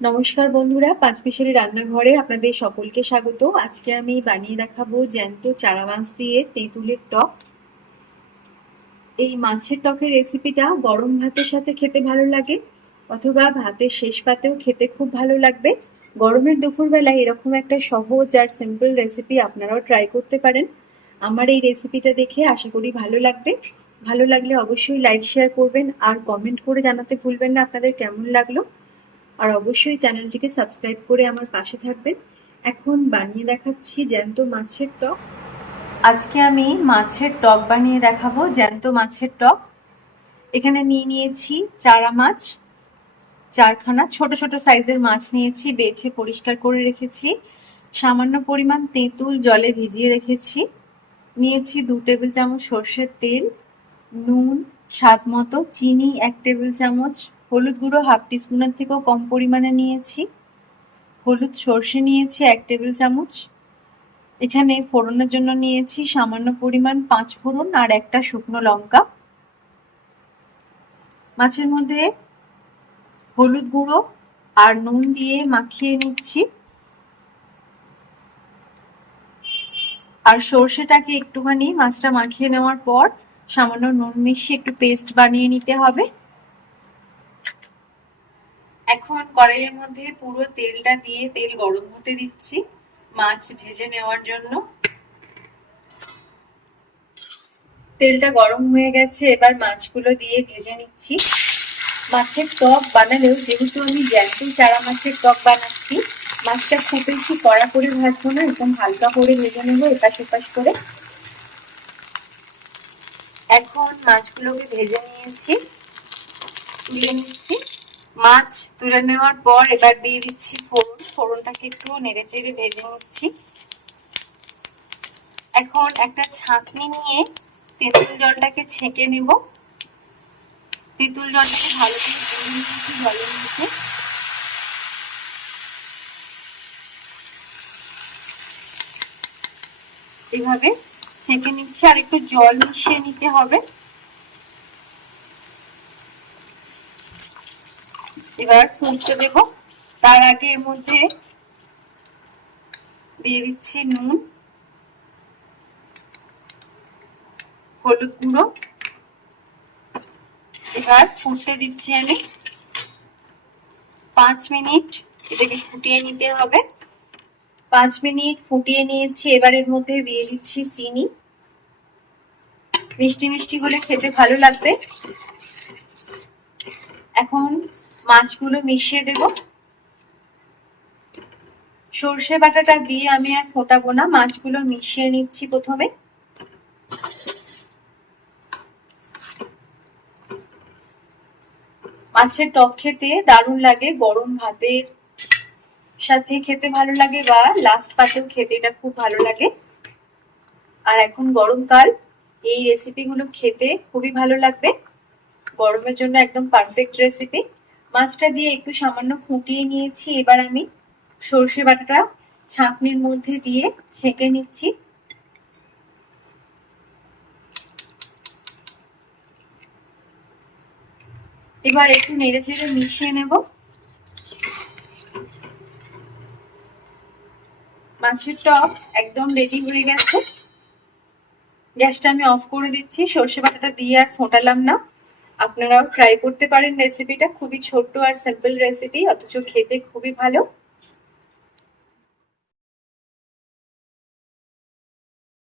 নমস্কার বন্ধুরা পাঁচ মিশালি রান্নাঘরে আপনাদের সকলকে স্বাগত। আজকে আমি বানিয়ে দেখাবো জ্যান্ত চারা মাছ দিয়ে তেঁতুলের টক। এই মাছের টকের রেসিপিটা গরম ভাতের সাথে খেতে ভালো লাগে অথবা ভাতের শেষ পাতেও খেতে খুব ভালো লাগবে। গরমের দুপুরবেলায় এরকম একটা সহজ আর সিম্পল রেসিপি আপনারাও ট্রাই করতে পারেন। আমার এই রেসিপিটা দেখে আশা করি ভালো লাগবে। ভালো লাগলে অবশ্যই লাইক শেয়ার করবেন আর কমেন্ট করে জানাতে ভুলবেন না আপনাদের কেমন লাগল। আর অবশ্যই চ্যানেলটিকে সাবস্ক্রাইব করে আমার পাশে থাকবেন। এখন বানিয়ে দেখাচ্ছি জ্যান্ত মাছের টক। আজকে আমি মাছের টক বানিয়ে দেখাবো, জ্যান্ত মাছের টক। এখানে নিয়ে নিয়েছি চারা মাছ, চারখানা ছোট ছোট সাইজের মাছ নিয়েছি, বেছে পরিষ্কার করে রেখেছি। সামান্য পরিমাণ তেঁতুল জলে ভিজিয়ে রেখেছি। নিয়েছি দু টেবিল চামচ সর্ষের তেল, নুন, স্বাদ মতো, চিনি এক টেবিল চামচ হলুদ গুঁড়ো হাফ টিস্পুনের থেকেও কম পরিমাণে নিয়েছি। হলুদ সর্ষে নিয়েছি এক টেবিল চামচ। এখানে ফোড়নের জন্য নিয়েছি সামান্য পরিমাণ পাঁচ ফোড়ন আর একটা শুকনো লঙ্কা। মাছের মধ্যে হলুদ গুঁড়ো আর নুন দিয়ে মাখিয়ে নিচ্ছি। আর সর্ষেটাকে একটুখানি মাছটা মাখিয়ে নেওয়ার পর সামান্য নুন মিশিয়ে একটু পেস্ট বানিয়ে নিতে হবে। এখন কড়াইয়ের মধ্যে পুরো তেলটা দিয়ে তেল গরম হতে দিচ্ছি, মাছ ভেজে নেওয়ার জন্য। তেলটা গরম হয়ে গেছে, এবার মাছগুলো দিয়ে ভেজে নিচ্ছি। মাছের টক বানালেও যেহেতু আমি জ্যান্ত চারা মাছের টক বানাচ্ছি, মাছটা খুব বেশি কড়া করে ভাজবো না, একদম হালকা করে ভেজে নেব এপাশ ওপাশ করে। এখন মাছগুলোকে ভেজে নিয়েছি তুলে নিচ্ছি মাছ তুলে নেওয়ার পর এবার দিয়ে দিচ্ছি ফোড়ন। ফোড়নটাকে একটু নেড়ে চেড়ে ভেজে নিচ্ছি। এখন একটা ছাঁকনি নিয়ে তেঁতুল জলটাকে ছেঁকে নেব। তেঁতুল জলটাকে ভালো করে ধুয়ে নিচ্ছি জলের মধ্যে। এভাবে ছেঁকে নিচ্ছি। আর একটু জল মিশিয়ে নিতে হবে। এবার ফুটতে দেব। তার আগে এর মধ্যে দিয়ে দিচ্ছি নুন, হলুদ গুঁড়ো। এবার ফুটতে দিচ্ছি আমি পাঁচ মিনিট। এটাকে ফুটিয়ে নিতে হবে। পাঁচ মিনিট ফুটিয়ে নিয়েছি। এবার এর মধ্যে দিয়ে দিচ্ছি চিনি। মিষ্টি মিষ্টি হলে খেতে ভালো লাগবে। এখন মাছগুলো মিশিয়ে দেব। সর্ষে বাটাটা দিয়ে আমি আর ফোটাবো না, মাছগুলো মিশিয়ে নিচ্ছি প্রথমে। মাছের টক খেতে দারুণ লাগে, গরম ভাতের সাথে খেতে ভালো লাগে বা লাস্ট পাতেও খেতে এটা খুব ভালো লাগে। আর এখন গরমকাল এই রেসিপিগুলো খেতে খুবই ভালো লাগবে। গরমের জন্য একদম পারফেক্ট রেসিপি মাছটা দিয়ে একটু সামান্য ফুটিয়ে নিয়েছি। এবার আমি সর্ষে বাটাটা ছাঁকনির মধ্যে দিয়ে ছেঁকে নিচ্ছি। এবার একটু নেড়ে চেড়ে মিশিয়ে নেব। মাছের টক একদম রেডি হয়ে গেছে। গ্যাসটা আমি অফ করে দিচ্ছি। সর্ষে বাটাটা দিয়ে আর ফোটালাম না। আপনারাও ট্রাই করতে পারেন রেসিপিটা খুবই ছোট্ট আর সিম্পল রেসিপি অথচ খেতে খুবই ভালো।